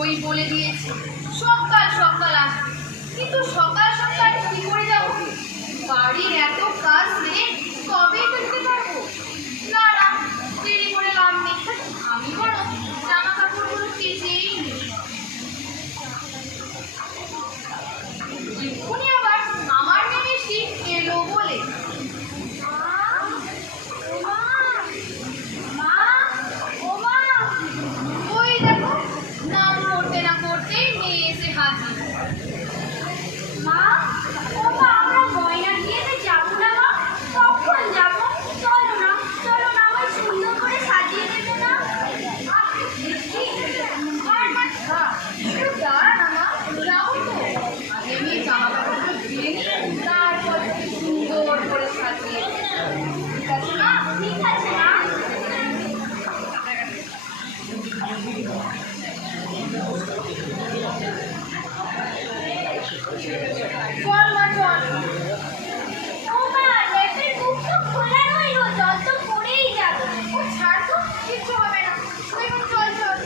ওই বলে দিয়েছে সকাল সকাল আসবে, কিন্তু সকাল সকাল কি করে যাবো? বাড়ির এত কাজ রে, কবেই তো যেতে পারবো? না না, দেরি করে লাভ নেই। আমি বরং জামা কাপড়গুলো কেচেই নিই। এক্ষুনি আবার আমার মেয়ে এলো বলে, ওই দেখো নাম করতে না করতেই মেয়ে এসে হাজির। মা, ও মা, আমরা গয়না দিয়ে যাবো না মা? কখন যাবো? চলো না, চলো না, আমার সুন্দর করে সাজিয়ে দেবে না? দাঁড়া না মা, যাও তো। আগে মেয়ে জামা কাপড়গুলো ধুয়ে নিয়ে তারপর সুন্দর করে সাজিয়ে। ঠিক আছে মা? ঠিক আছে মা। চল মা, চল। ও মা, লেপের মুখ তো খোলা রইল, জল তো পড়েই যাবে। ও ছাড় তো, কিচ্ছু হবে না। চল চল।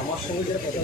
আমার সঙ্গে কথা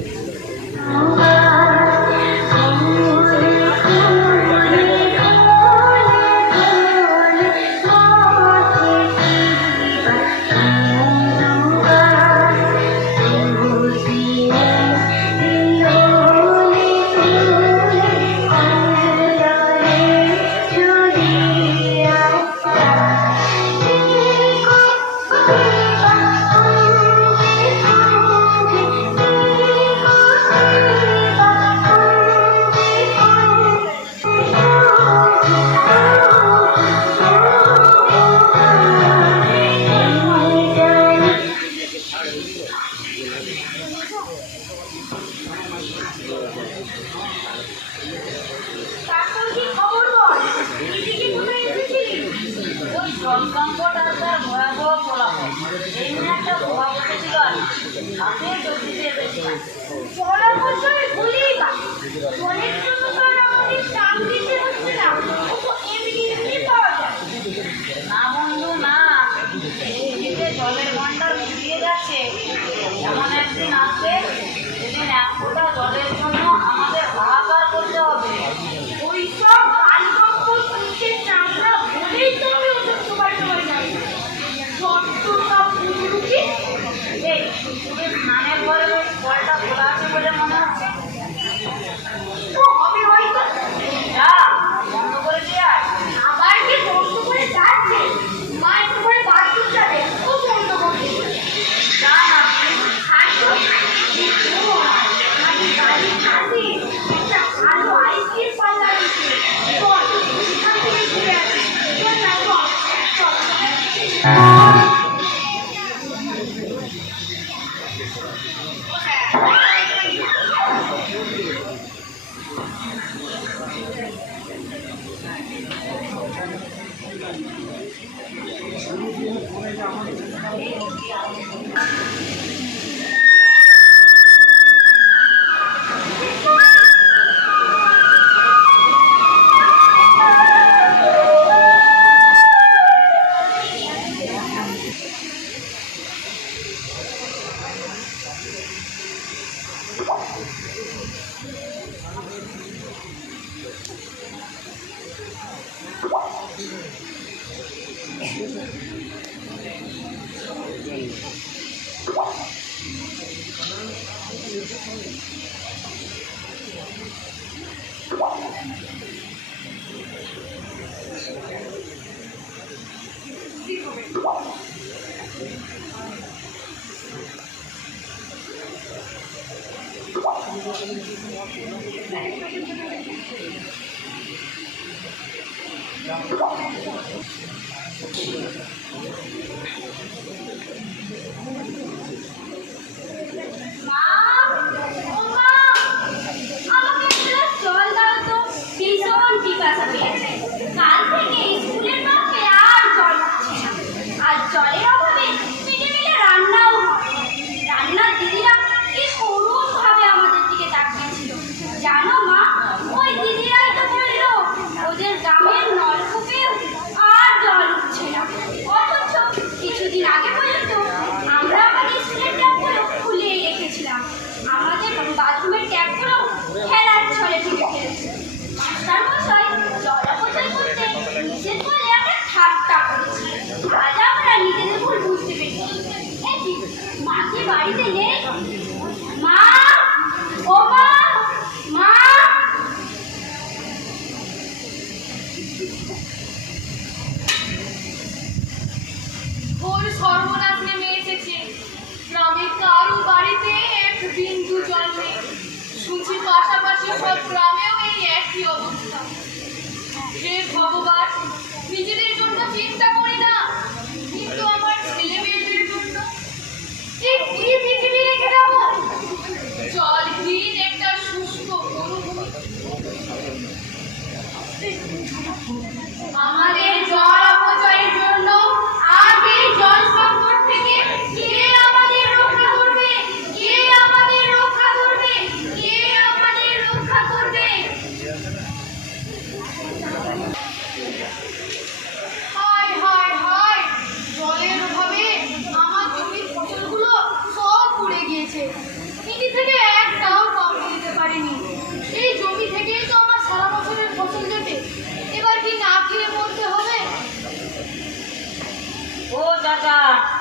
জলের ভান্ডার ফুরিয়ে যাচ্ছে। এমন একদিন আসবে যেদিন এক ফোঁটা জলের জন্য আমাদের হাহাকার করতে হবে। ওইসব কালবক্ষ পুলিশের চামড়া বলেই তো আমি ওদের সবাই যাই। যত সব পুরুষি এই স্নানের পরে ওই কলটা খোলা আছে বলে মনে হচ্ছে। তো হবে হয়তো, যা বন্ধ করে দিয়ে আবার কি বন্ধ করে যাচ্ছে? মা একটু করে বাথরুম যাবে, ও বন্ধ করবে। যা না একটা ভালো আইসক্রিম পার্লার দিচ্ছে, সেখান থেকে ঘুরে আসি।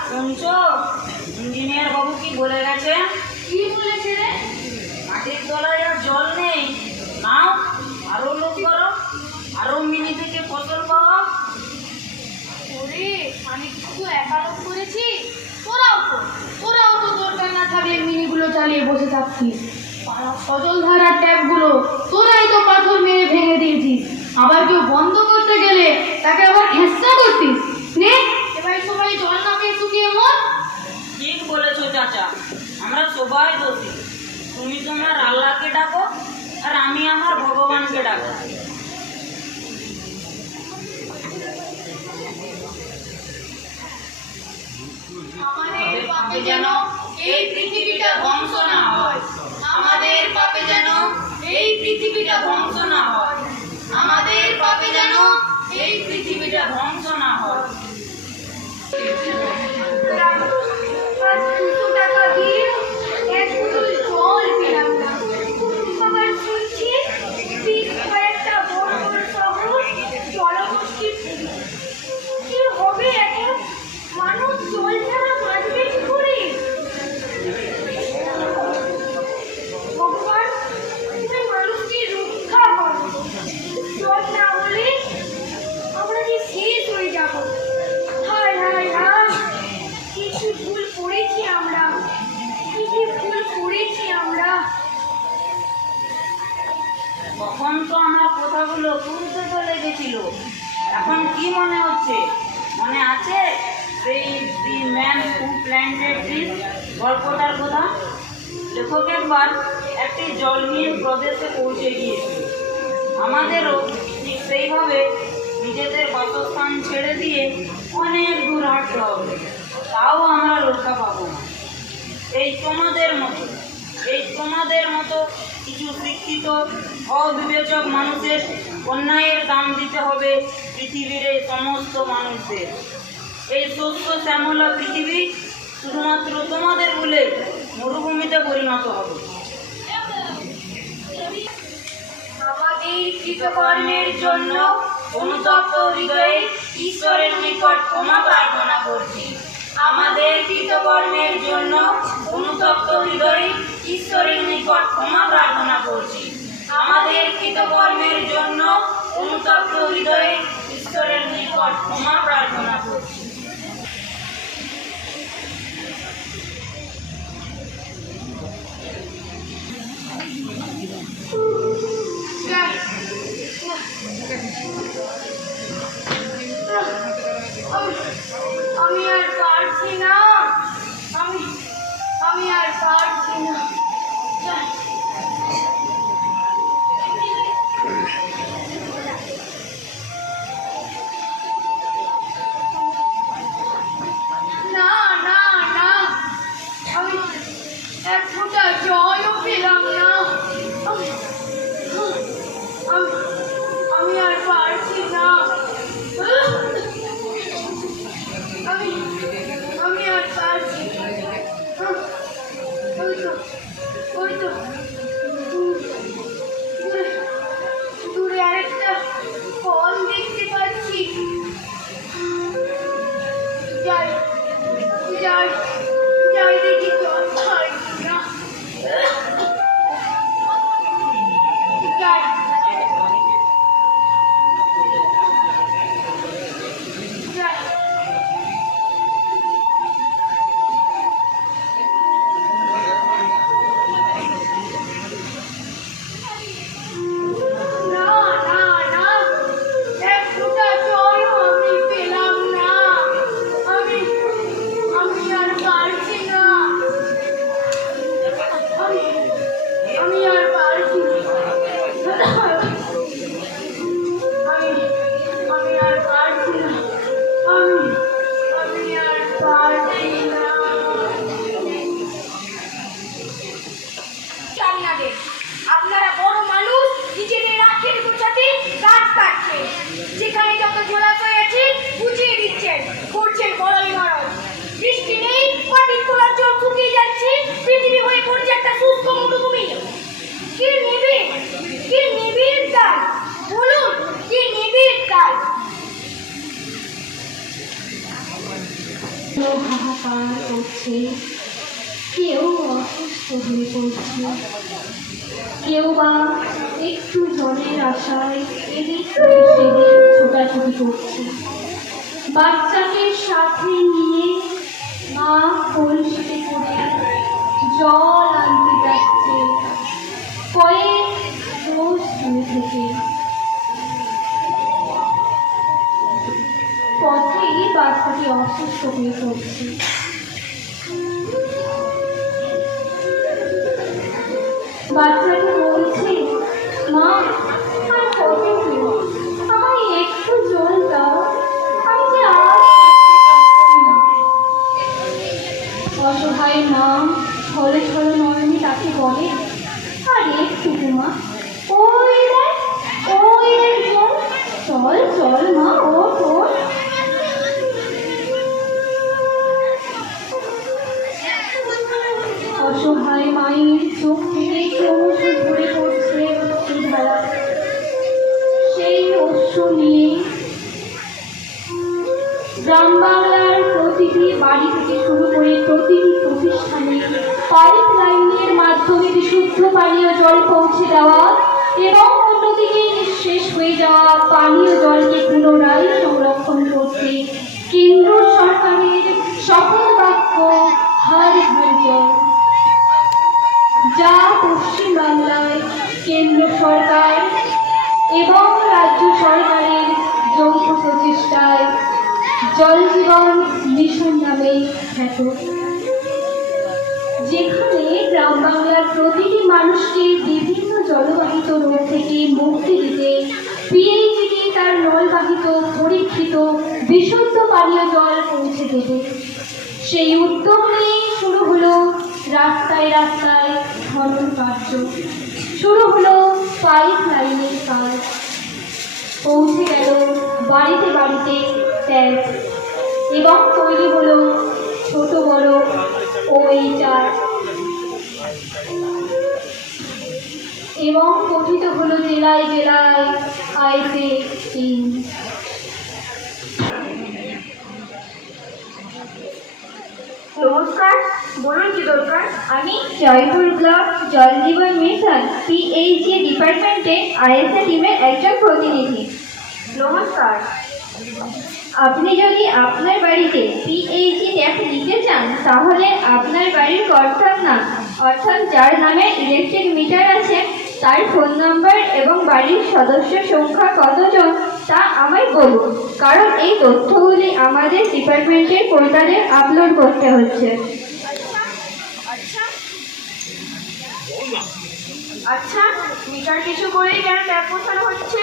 শুনছো ইঞ্জিনিয়ার বাবু কি বলে গেছে? কি বলেছে রে? মাটির তলায় আর জল নেই, নাও আরো লোক করো, আরো মিনি থেকে ফসল পাওয়া। ওরে আমি কিছু একা লোক করেছি, তোরাও তো দরকার না থাকলে মিনিগুলো চালিয়ে বসে থাকছিস। সজল ধারার ট্যাপগুলো তোরাই তো পাথর মেরে ভেঙে দিয়েছিস, আবার কেউ বন্ধ করতে গেলে তাকে আবার খেসা করতিস। নে এবার সবাই জল না পেয়ে শুকিয়ে মর। ঠিক বলেছো চাচা, আমরা সবাই দোষী। তুমি তোমার আল্লাহকে ডাকো আর আমি আমার ভগবানকে ডাকো। আমাদের পাপে যেন এই পৃথিবীটা ধ্বংস না হয়, আমাদের পাপে যেন এই পৃথিবীটা ধ্বংস না হয়, আমাদের পাপে যেন এই পৃথিবীটা ধ্বংস না হয়। 200 টাকা দিয়ে এক বোতল জল পেলাম না, আবার শুনছি কয়েকটা বড় বড় শহর জলবষ্টি। কি হবে এখন? মানুষ জল ছাড়া বাঁচবে কি করে? ভগবান তুমি মানুষকে রক্ষা করো, জল না হলে আমরা যে শেষ হয়ে যাব। হায় হায় হায়, কিছু ভুল করেছি আমরা, কি ভুল করেছি আমরা। তখন তো আমার কথাগুলো তুলতে চলে গেছিল, এখন কি মনে হচ্ছে? মনে আছে সেই the man who planted trees গল্পটার কথা? লেখক একবার একটি জলহীন প্রদেশে পৌঁছে গিয়েছিল। আমাদেরও ঠিক সেইভাবে নিজেদের বাসস্থান ছেড়ে দিয়ে অনেক দূর হাঁটতে হবে, তাও আমরা রক্ষা পাবো না। এই তোমাদের মতো কিছু শিক্ষিত অবিবেচক মানুষের অন্যায়ের দাম দিতে হবে পৃথিবীর এই সমস্ত মানুষদের। এই শস্য শ্যামলা পৃথিবী শুধুমাত্র তোমাদের বলে মরুভূমিতে পরিণত হবে। আমাদের কৃতকর্মের জন্য অনুতপ্ত হৃদয়ে ঈশ্বরের নিকট ক্ষমা প্রার্থনা করছি। আমাদের কৃতকর্মের জন্য অনুতপ্ত হৃদয়ে ঈশ্বরের নিকট ক্ষমা প্রার্থনা করছি। আমাদের কৃতকর্মের জন্য অনুতপ্ত হৃদয়ে ঈশ্বরের নিকট ক্ষমা প্রার্থনা করছি। আমি আর পারছি না, আমি আর পারছি না। না না না, আমি এক ফোঁটা জলও পেলাম না। আমি আর পারছি না। আমি আর পারছি না। ওই তো দূরে আরেকটা ফল দেখতে পাচ্ছি। যাই যাই যাই দেখি জল খাই না। যাই যাই আপনারা বড় মানুষ, নিজেদের আখের গোছাতে গাছ কাটছেন, যেখানে যত জলাশয় আছে বুঝিয়ে দিচ্ছেন, করছেন বড়ই মারণ। বৃষ্টি নেই, মাটির তোলার জল শুকিয়ে যাচ্ছে, পৃথিবী হয়ে পড়ছে একটা শুষ্ক মরুভূমি। কি নিবিড় কাজ, বলুন কি নিবিড় কাজ। হাহাকার করছে, কেউ অসুস্থ হয়ে পড়ছে, কেউ বা একটু জলের আশায় এদিক সেদিক ছোটাছুটি করছে। বাচ্চাকে সাথে নিয়ে মা কলসিতে করে জল আনতে যাচ্ছে কয়েক রোজ দূরে থেকে। পথেই বাচ্চাটি অসুস্থ হয়ে পড়ছে। বাচ্চাটি বলছে, মা আর কত দিন, আমায় একটু জল দাও, আমি যে আর থাকতে পারছি না। অসহায় মা ছলে ছলে নয়নে তাকে বলে, আর একটু মা, ওই দেখ জল, চল চল মা, ওঠ ওঠ। অসহায় মায়ের চোখ থেকে ক্রমশ ঝরে পড়ছে অশ্রুর ধারা। সেই অশ্রু নিয়ে গ্রাম বাংলার প্রতিটি বাড়ি থেকে শুরু করে প্রতিটি প্রতিষ্ঠানে পাইপ লাইনের মাধ্যমে বিশুদ্ধ পানীয় জল পৌঁছে দেওয়া এবং অন্যদিকে নিঃশেষ হয়ে যাওয়া পানীয় জলকে পুনরায় সংরক্ষণ করতে কেন্দ্র সরকারের শপথ বাক্য হর ঘর জল, যা পশ্চিমবাংলায় কেন্দ্র সরকার এবং রাজ্য সরকারের যৌথ প্রচেষ্টায় জল জীবন মিশন নামে খ্যাত। যেখানে গ্রাম বাংলার প্রতিটি মানুষকে বিভিন্ন জলবাহিত রোগ থেকে মুক্তি দিতে পিএইচডি লিটার নলবাহিত পরীক্ষিত বিশুদ্ধ পানীয় জল পৌঁছে দেবে। সেই উদ্যোগ নিয়ে শুরু হলো রাস্তায় রাস্তায় খনন কার্য, শুরু হলো পাইপ লাইনের কাজ, পৌঁছে গেল বাড়িতে বাড়িতে ট্যাপ এবং তৈরি হলো ছোট বড় ওইটার এবং গঠিত হলো জেলায় জেলায় আইসে টিম। নমস্কার, বলুন কি দরকার? আমি জয়পুর ব্লক জল জীবন মিশন পিএইচডি ডিপার্টমেন্টে আইএসএ টিমের একজন প্রতিনিধি। নমস্কার। আপনি যদি আপনার বাড়িতে পিএইচডি ট্যাপ নিতে চান তাহলে আপনার বাড়ির কর্তার নাম অর্থাৎ যার নামে ইলেকট্রিক মিটার আছে তার ফোন নম্বর এবং বাড়ির সদস্য সংখ্যা কতজন তা আমায় বলুন, কারণ এই তথ্যগুলি আমাদের ডিপার্টমেন্টের পোর্টালে আপলোড করতে হচ্ছে। আচ্ছা, মিটার কিছু করেই কেন ট্যাপ বসানো হচ্ছে?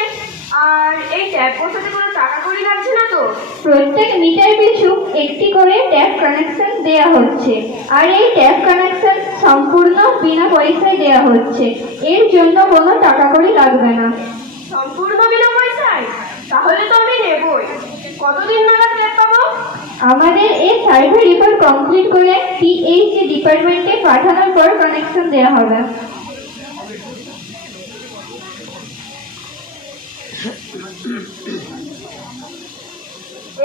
আর এই ট্যাপ বসাতে কোনো টাকা কড়ি লাগছে না তো? প্রত্যেক মিটার পিছু একটি করে ট্যাপ কানেকশন দেওয়া হচ্ছে, আর এই ট্যাপ কানেকশন সম্পূর্ণ বিনা পয়সায় দেওয়া হচ্ছে। এর জন্য কোনো টাকা কড়ি লাগবে না। সম্পূর্ণ বিনা পয়সায়? তাহলে তো আমি নেবই। কতদিন নাগাদ ট্যাপ পাবো? আমাদের এই সার্ভে রিপোর্ট কমপ্লিট করে পিএইচডি ডিপার্টমেন্টে পাঠানোর পর কানেকশন দেওয়া হবে।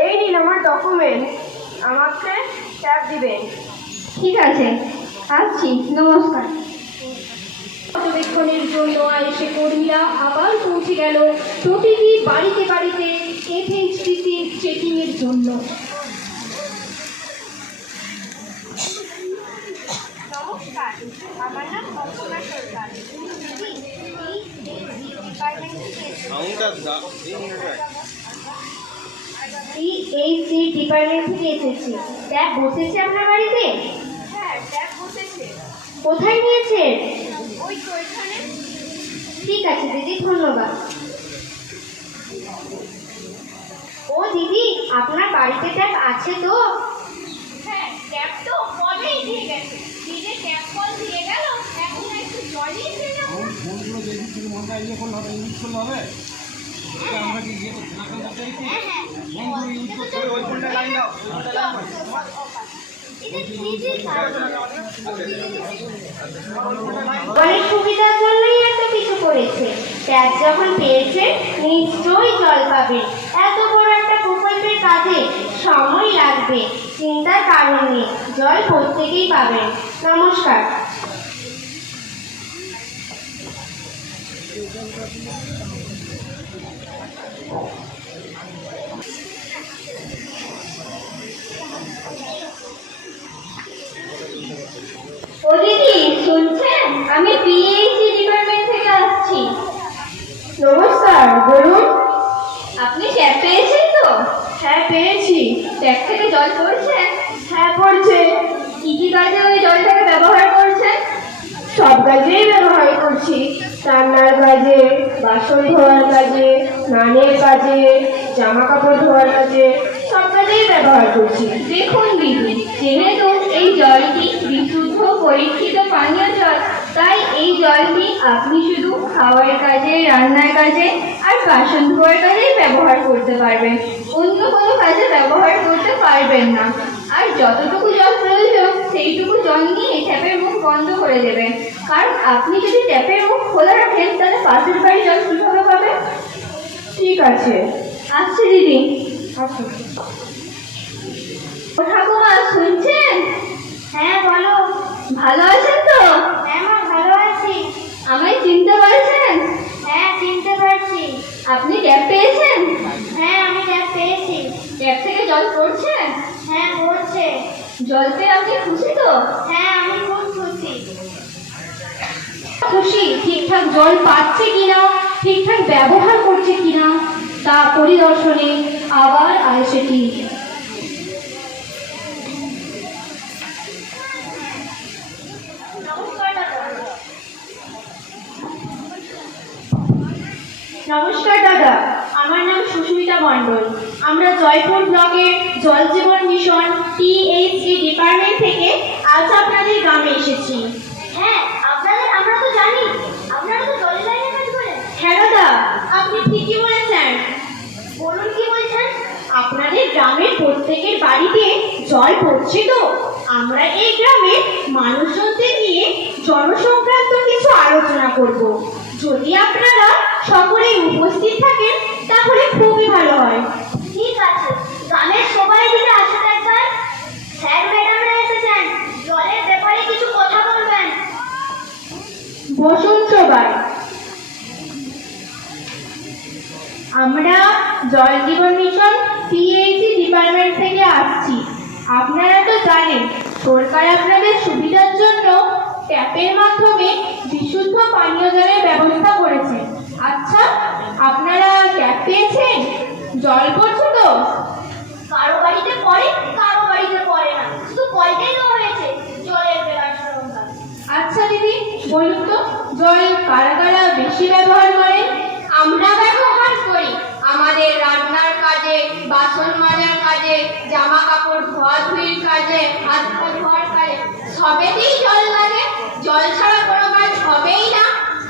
এই নিন আমার ডকুমেন্ট, আমাকে ট্যাপ দিবেন। ঠিক আছে, আসছি, নমস্কার। পর্যবেক্ষণের জন্য আইএসএ কর্মীরা আবার পৌঁছে গেল প্রতিটি বাড়িতে বাড়িতে এফএইচটিসি চেকিংয়ের জন্য। নমস্কার, আমার নাম অপর্ণা সরকার। পিএইচডি ডিপার্টমেন্ট থেকে এসেছি। ট্যাপ বসেছে আপনার বাড়িতে? হ্যাঁ, ট্যাপ বসেছে। কোথায় নিয়েছে? ওই তো এখানে। ঠিক আছে দিদি, ধন্যবাদ। ও দিদি, আপনার বাড়িতে ট্যাপ আছে তো? হ্যাঁ, ট্যাপ তো কবেই দিয়ে গেছে। নিজে ট্যাপ কল দিয়ে গেল, এখন একটু জলই দিয়ে যাবো। ফোনগুলো দেখি শুধু মনটা ইয়ে করলে হবে, ইউজ করলে হবে। আমরা কি ইয়ে করতে না করতে চাইছি? ফোনগুলো ইউজ করতে হবে, ওই ফোনটা লাইন দাও, ওই ফোনটা লাইন দাও। অনেক সুবিধার জন্যই এত কিছু করেছে। ট্যাপ যখন পেয়েছে নিশ্চয়ই জল পাবে। এত বড় একটা প্রকল্পের কাজে সময় লাগবে, চিন্তার কারণ নেই, জল প্রত্যেকেই পাবেন। নমস্কার। ও দিদি, শুনছেন? আমি পিএইচডি ডিপার্টমেন্ট থেকে আসছি। নমস্কার, বলুন। আপনি ট্যাপ পেয়েছেন তো? হ্যাঁ, পেয়েছি। ট্যাপ থেকে জল পড়ছে? হ্যাঁ, পড়ছে। কি কি কাজে ওই জলটাকে ব্যবহার করছেন? সব কাজেই ব্যবহার করছি। রান্নার কাজে, বাসন ধোয়ার কাজে, স্নানের কাজে, জামা কাপড় ধোয়ার কাজে, সব কাজেই ব্যবহার করছি। দেখুন দিদি, যেহেতু এই জলটি বিশুদ্ধ পরীক্ষিত পানীয় জল, তাই এই জলটি আপনি শুধু খাওয়ার কাজে, রান্নার কাজে আর বাসন ধোয়ার কাজেই ব্যবহার করতে পারবেন। অন্য কোনো কাজে ব্যবহার করতে পারবেন না। আর যতটুকু জল প্রয়োজন সেইটুকু জল নিয়ে ট্যাপের মুখ বন্ধ করে দেবেন, কারণ আপনি যদি ট্যাপের মুখ খোলা রাখেন তাহলে পাশের বাড়ির জল কিভাবে পাবেন? ঠিক আছে। আসছি দিদি। আচ্ছা। ও ঠাকুমা, শুনছেন? হ্যাঁ, বলো। ভালো আছেন তো? হ্যাঁ মা, ভালো আছি। আমায় চিনতে পারছেন? হ্যাঁ, চিনতে পারছি। আপনি ট্যাপ পেয়েছেন? হ্যাঁ, আমি ট্যাপ পেয়েছি। ট্যাপ থেকে জল পড়ছে? হ্যাঁ, পড়ছে। জল পেয়ে আপনি খুশি তো? হ্যাঁ, আমি খুব খুশি। খুশি। ঠিকঠাক জল পাচ্ছে কিনা, ঠিকঠাক ব্যবহার করছে কিনা তা পরিদর্শনে আবার আইএসএ টিম। নমস্কার দাদা, আমার নাম আমরা জয়পুর ব্লকের জল জীবন মিশন THE ডিপার্টমেন্ট থেকে আজ আপনাদের গ্রামে এসেছি। হ্যাঁ, আমরা তো জানি আপনারা তো জলের লাইনে কাজ করেন। হ্যাঁ দাদা, আপনি ঠিকই বলেছেন। বলুন কি বলছেন? আপনাদের গ্রামের প্রত্যেকের বাড়িতে জল পড়ছে তো আমরা এই গ্রামের মানুষজনদের নিয়ে জনসংক্রান্ত কিছু আলোচনা করব। যদি আপনারা সকলেই উপস্থিত থাকেন তাহলে খুবই ভালো হয়। ঠিক আছে, গ্রামের সবাই দিকে আসুন একবার। স্যার ম্যাডামরা এসেছেন, জলের ব্যাপারে কিছু কথা বলবেন। বসুন সবাই। আমরা জল জীবন মিশন THE ডিপার্টমেন্ট থেকে আসছি। আপনারা তো জানেন সরকার আপনাদের সুবিধার জন্য ট্যাপের মাধ্যমে বিশুদ্ধ পানীয় জলের ব্যবস্থা করেছে। আচ্ছা, আপনারা ট্যাপ পেয়েছেন? জল পড়ছে তো? কারো বাড়িতে পড়ে, কারো বাড়িতে পড়ে না, শুধু কলটাই তো হয়েছে জলের ব্যবস্থা। আচ্ছা দিদি, বলুন তো জল কারা কারা বেশি ব্যবহার করেন? আমরা ব্যবহার করি আমাদের রান্নার কাজে, বাসন মাজার কাজে, জামা কাপড় ধোয়া ধুয়ির কাজে, হাত পা ধোয়ার কাজে, সবেতেই জল লাগে। জল ছাড়া কোনো কাজ হবেই না।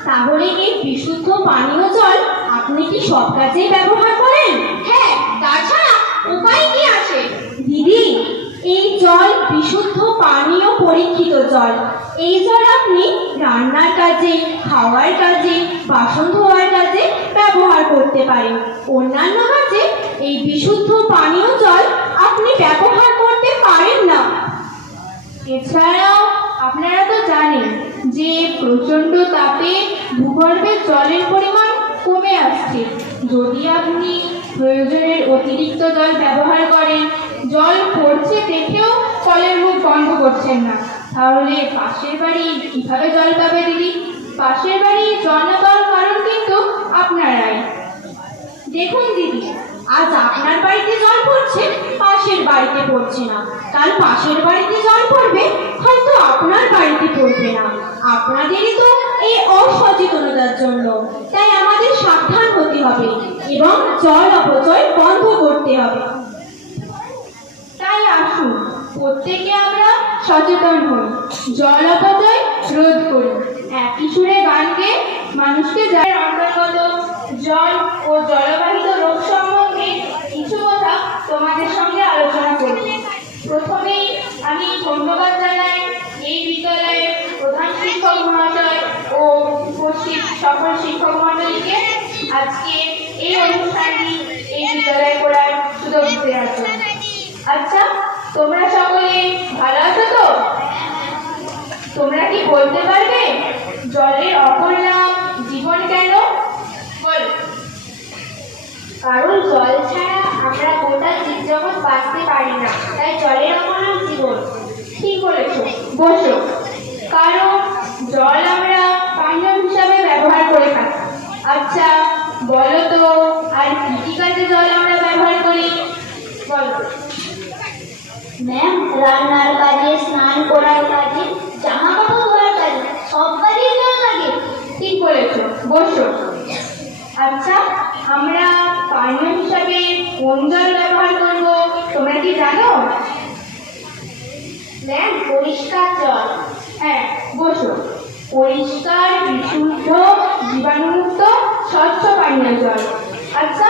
তাহলে এই বিশুদ্ধ পানীয় জল আপনি কি সব কাজেই ব্যবহার করেন? হ্যাঁ, তাছাড়া উপায় কি আছে? দিদি, এই জল বিশুদ্ধ পানীয় পরীক্ষিত জল। এই জল আপনি রান্নার কাজে, খাওয়ার কাজে, বাসন ধোয়ার কাজে ব্যবহার করতে পারেন। অন্যান্য কাজে এই বিশুদ্ধ পানীয় জল আপনি ব্যবহার করতে পারেন না। এছাড়াও আপনারা তো জানেন যে প্রচণ্ড তাপে ভূগর্ভের জলের পরিমাণ কমে আসছে। যদি আপনি প্রয়োজনের অতিরিক্ত জল ব্যবহার করেন, জল পড়ছে দেখেও কলের মুখ বন্ধ করছেন না, তাহলে পাশের বাড়ি কিভাবে জল পাবে দিদি? পাশের বাড়ি জল না পাওয়ার কারণ কিন্তু আপনারাই। দেখুন দিদি, আজ আপনার বাড়িতে জল পড়ছে, পাশের বাড়িতে পড়ছে না। কাল পাশের বাড়িতে জল পড়বে, হয়তো আপনার বাড়িতে পড়বে না। আপনাদেরই তো এই অসচেতনতার জন্য। তাই আমাদের সাবধান হতে হবে এবং জল অপচয় বন্ধ করতে হবে। তাই আসুন প্রত্যেকে আমরা সচেতন হই, জল অপচয় রোধ করি। একই সুরে গান গেয়ে মানুষকে যার অন্তর্গত জল ও জলবাহিত রোগ সম্বন্ধে কিছু কথা তোমাদের সঙ্গে আলোচনা করব। প্রথমেই আমি ধন্যবাদ জানাই এই বিদ্যালয়ের প্রধান শিক্ষক মহাশয় ও উপস্থিত সকল শিক্ষক মণ্ডলীকে আজকে এই অনুষ্ঠানটি এই বিদ্যালয়ে করার সুযোগ দেওয়ার জন্য। আচ্ছা, তোমরা সকলে ভালো আছো তো? তোমরা কি বলতে পারবে জলের অপর নাম জীবন কেন? বল। কারণ জল ছাড়া আমরা গোটা জীবজগৎ বাঁচতে পারি না, তাই জলের অপর নাম জীবন। ঠিক বলেছ, বসো। কারণ জল আমরা পানীয় হিসাবে ব্যবহার করে থাকি। আচ্ছা বলো তো, আর কি কি কাজে জল আমরা ব্যবহার করি? বলো। ম্যাম, রান্নার কাজে, স্নান করার কাজে, জামা কাপড় ধোয়ার কাজে, সব কাজেই জল লাগে। ঠিক বলেছ, বসো। আচ্ছা, আমরা পানীয় হিসাবে কোন জল ব্যবহার করব তোমরা কি জানো? ম্যাম, পরিষ্কার জল। হ্যাঁ, বসো। পরিষ্কার, বিশুদ্ধ, জীবাণুমুক্ত, স্বচ্ছ পানীয় জল। আচ্ছা,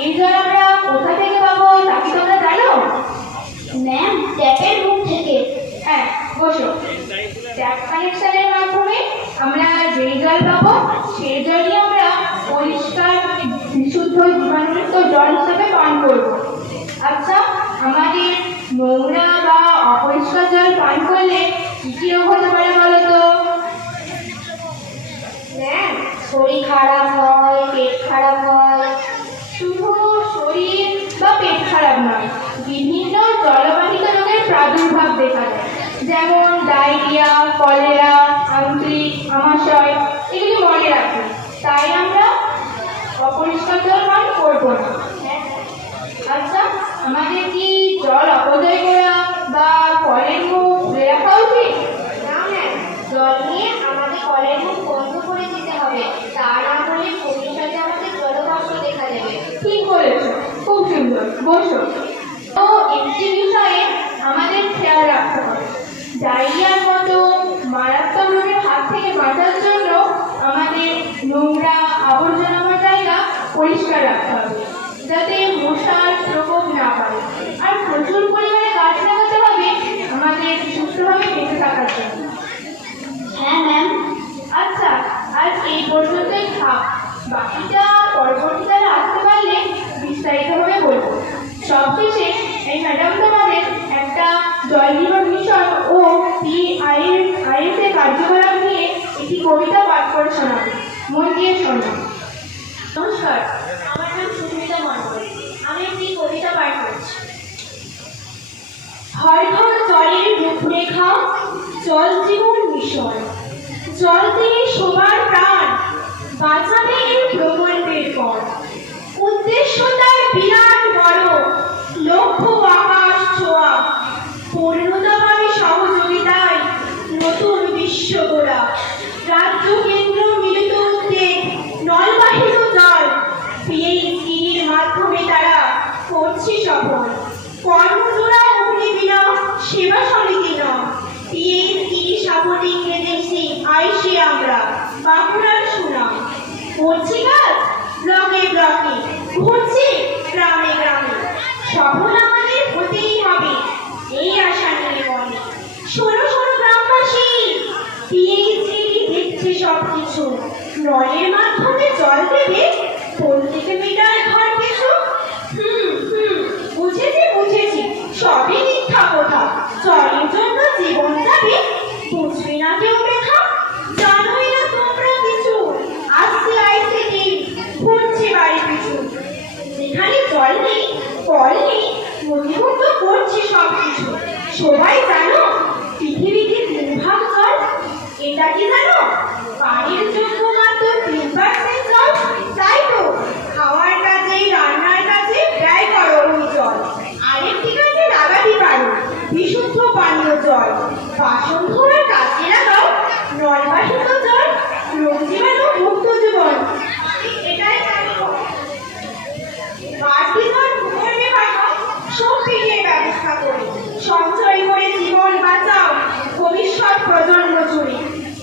এই জল আমরা কোথা থেকে পাবো তা কি তোমরা জানো? ম্যাম, ট্যাপের মুখ থেকে। হ্যাঁ, বসো। ট্যাপ কানেকশনের মাধ্যমে আমরা যেই জল পাবো সেই জলই আমরা পরিষ্কার, বিশুদ্ধ, জীবাণুমুক্ত জল হিসেবে পান করব। আচ্ছা, আমাদের নোংরা বা অপরিষ্কার জল পান করলে কি কি রোগ হতে পারে বলো তো? ম্যাম, শরীর খারাপ হয়, পেট খারাপ হয়। শুধু শরীর বা পেট খারাপ নয়, বিভিন্ন জলবাহিত রোগের প্রাদুর্ভাব দেখা যায়, যেমন ডায়রিয়া, কলেরা, আন্ত্রিক, আমাশয়। এগুলি মনে রাখুন। তাই আমরা অপরিষ্কার জল পান করবো না। আচ্ছা, আমাদের কি জল অপচয় করা বা কলের মুখ খুলে রাখা উচিত? না ম্যাম, জল নিয়ে আমাদের কলের মুখ বন্ধ করে দিতে হবে। তা না হলে ভবিষ্যতে আমাদের জলকষ্ট দেখা যাবে। ঠিক বলেছ, খুব সুন্দর। বসো। তো একটি বিষয়ে আমাদের খেয়াল রাখতে হবে, ডায়রিয়ার মতো মারাত্মক রোগের হাত থেকে বাঁচার জন্য আমাদের নোংরা আবর্জনার জায়গা পরিষ্কার রাখতে হবে, যাতে মশার প্রকোপ না পায়। আর প্রচুর পরিমাণে গাছ লাগাতে হবে আমাদের সুস্থভাবে বেঁচে থাকার জন্য। হ্যাঁ ম্যাম। আচ্ছা, আজ এই পর্যন্তই থাক, বাকিটা পরবর্তীকালে আসতে পারলে বিস্তারিতভাবে বলবো। সবশেষে এই ম্যাডাম তোমাদের একটা জল জীবন মিশন ও PIS এর কার্যকলাপ নিয়ে একটি কবিতা পাঠ করে শোনাবে, মন দিয়ে শোনো। নমস্কার, আমার নাম সুস্মিতা মণ্ডল, আমি একটি কবিতা পাঠ করছি। ঘর ঘর জলের রূপরেখা, জল জীবন মিশন, জল দিয়ে সবার প্রাণ বাঁচাবে এই প্রকল্পের পর। উদ্দেশ্য তার বিরাট বড়, লক্ষ্য আকাশ ছোঁয়া, পূর্ণতা পাবে সহযোগিতায় নতুন বিশ্ব গড়া। রাজ্য কেন্দ্র মিলিত উদ্যোগ, নলবাহিত জল, PHEর মাধ্যমে তারা করছে সফল। কর্মজোড়া অগ্নিবীণা সেবা সমিতি নাম, PHE সাপোর্টিং এজেন্সি আইসে আমরা বাঁকুড়ার সুনাম। করছি কাজ ব্লকে ব্লকে, ঘুরছি গ্রামে গ্রামে, সফল আমাদের হতেই হবে এই আশা নিয়ে বলে। শোনো শোনো গ্রামবাসী, PHE দেখছে সবকিছু, নলের মাধ্যমে জল দেবে 50 মিটার ঘর কিছু। বুঝেছি, সবই মিথ্যা কথা, জলের জন্য জীবন যাবে বুঝবে না কেউ দেখা। জানোই না তোমরা কিছু, আসছে ICT ঘুরছে বাড়ি পিছু। যেখানে জল নেই কল নেই, নথিভুক্ত করছে সবকিছু। সবাই জানো পৃথিবীতে 3 ভাগ জল, এটা কি জানো? পানির যোগ্য মাত্র 3% জল, তাই তো খাওয়ার কাজে রান্নার কাজে ব্যয় করো ওই জল। আরেকটি কাজে লাগাতে পারো বিশুদ্ধ পানীয় জল, বাসন ধোয়ার কাজে লাগাও নলবাহিত জল, রোগ জীবাণু মুক্ত জীবন। এটাই জানো, বাড়তি জল ভূগর্ভে পাঠাও শক্তির ব্যবস্থা করে, সঞ্চয় করে জীবন বাঁচাও ভবিষ্যৎ প্রজন্ম জুড়ে।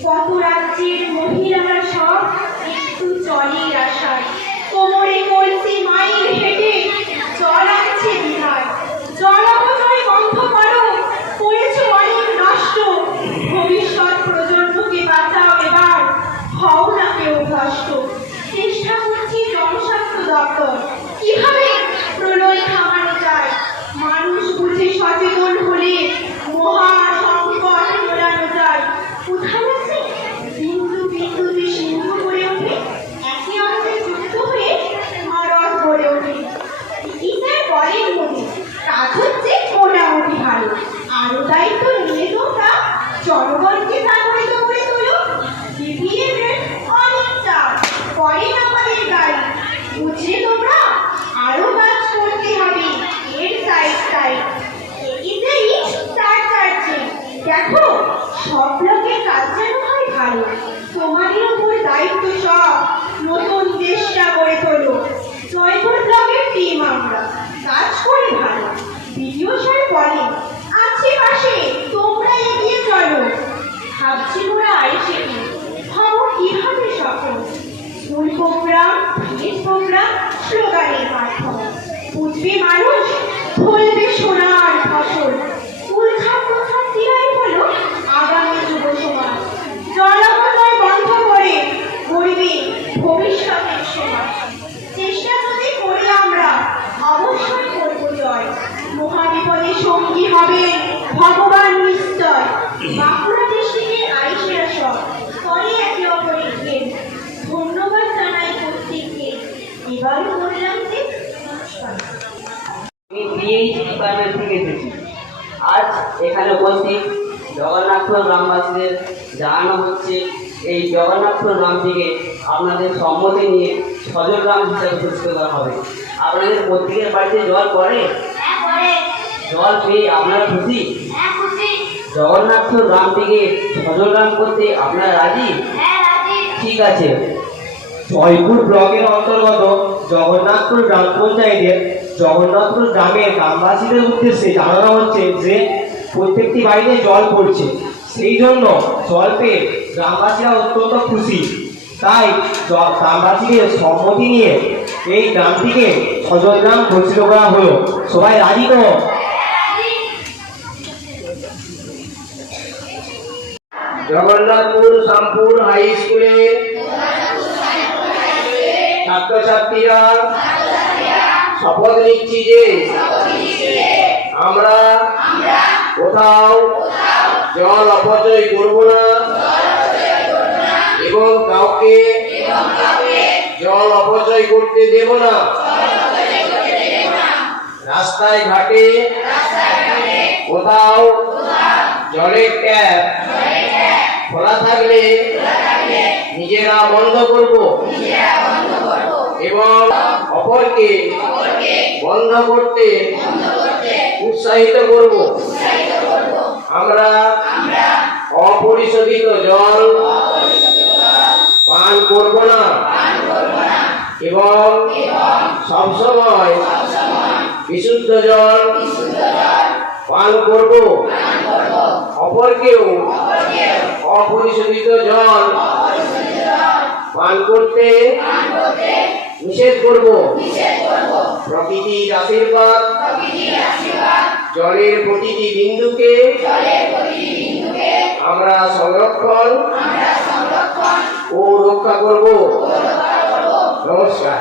কত রাজ্যের মহিলারা সব একটু জলের আশায়, কোমরে কলসি মাইল হেঁটে জল আনছে বিনায়। জল অপচয় বন্ধ করো, করেছো অনেক নষ্ট, ভবিষ্যৎ প্রজন্মকে বাঁচাও এবার, হও না কেউ ভ্রষ্ট। চেষ্টা করছি জনস্বাস্থ্য দপ্তর, কিভাবে প্রলয় থামানো যায়। মানুষ বুঝে সচেতন হলে মহা সংকট এড়ানো যায়। কোথায় আছে বিন্দু বিন্দুতে সিন্ধু গড়ে ওঠে, একে অন্যে যুক্ত হয়ে ভারত গড়ে ওঠে। ইসার বলেন মনে কাজ হচ্ছে মোটামুটি ভালো, আরো দায়িত্ব নিয়ে তোমরা জনগণকে জাগরিত করে তোলো। BPM এর অনেক চাপ পরে আমাদের গাড়ি, বুঝলে তোমরা আরো কাজ করতে হবে এর সাইড। এগিয়েই চার দেখো সব ব্লকের কাজ যেন হয় ভালো, তোমাদের উপর দায়িত্ব সব, নতুন চেষ্টা করে তোলো। জয়পুর ব্লকের টিম আমরা, কাজ করে ভালো। BDO সাহেব বলেন আছে পাশে, তোমরা এগিয়ে চলো। ভাবছি ওরা আইসে কি হব কিভাবে সফল। স্কুল প্রোগ্রাম, ভিলেজ প্রোগ্রাম, স্লোগানের মাধ্যমে বুঝবে মানুষ, ফলবে সোনার ফসল। স্কুল ছাত্রছাত্রীরাই হলো আগামী যুব সমাজ, জল অপচয় বন্ধ করে গড়বে ভবিষ্যতের সমাজ। চেষ্টা যদি করি আমরা অবশ্যই করব জয়, মহাবিপদে সঙ্গী হবে ভগবান নিশ্চয়। বাঁকুড়া ডিস্ট্রিক্টের আইসেরা সব করে একে অপরের ঘের, ধন্যবাদ জানাই প্রত্যেককে। এবার বললাম যে নমস্কার। আমি PH ডিপার্টমেন্ট থেকে এসেছি। আজ এখানে উপস্থিত জগন্নাথপুর গ্রামবাসীদের জানানো হচ্ছে এই জগন্নাথপুর গ্রাম থেকে আপনাদের সম্মতি নিয়ে সজল গ্রাম হিসাবে ঘোষিত করা হবে। আপনাদের প্রত্যেকের বাড়িতে জল পড়ে? হ্যাঁ পড়ে। জল পেয়ে আপনারা খুশি? হ্যাঁ খুশি। জগন্নাথপুর গ্রাম থেকে সজল গ্রাম করতে আপনারা রাজি? হ্যাঁ রাজি। ঠিক আছে। জয়পুর ব্লকের অন্তর্গত জগন্নাথপুর গ্রাম পঞ্চায়েতের জগন্নাথপুর গ্রামের গ্রামবাসীদের উদ্দেশ্যে জানানো হচ্ছে যে প্রত্যেকটি বাড়িতে জল পড়ছে, সেই জন্য জল পেয়ে গ্রামবাসীরা অত্যন্ত খুশি। তাই গ্রামবাসীদের সম্মতি নিয়ে এই গ্রামটিকে সজল গ্রাম ঘোষিত করা হলো। সবাই রাজি তো? জগন্নাথপুর শ্যামপুর হাই স্কুলে ছাত্রছাত্রীরা শপথ নিচ্ছি যে আমরা কোথাও জল অপচয় করব না এবং কাউকে জল অপচয় করতে দেব না। রাস্তায় ঘাটে কোথাও জলের ট্যাপ খোলা থাকলে নিজেরা বন্ধ করব এবং অপরকে বন্ধ করতে উৎসাহিত করব। আমরা অপরিশোধিত জল পান করব না এবং সবসময় বিশুদ্ধ জল পান করব। অপরকেও অপরিশোধিত জল পান করতে নিষেধ করব। প্রকৃতির আশীর্বাদ জলের প্রতিটি বিন্দুকে আমরা সংরক্ষণ ও রক্ষা করব। নমস্কার।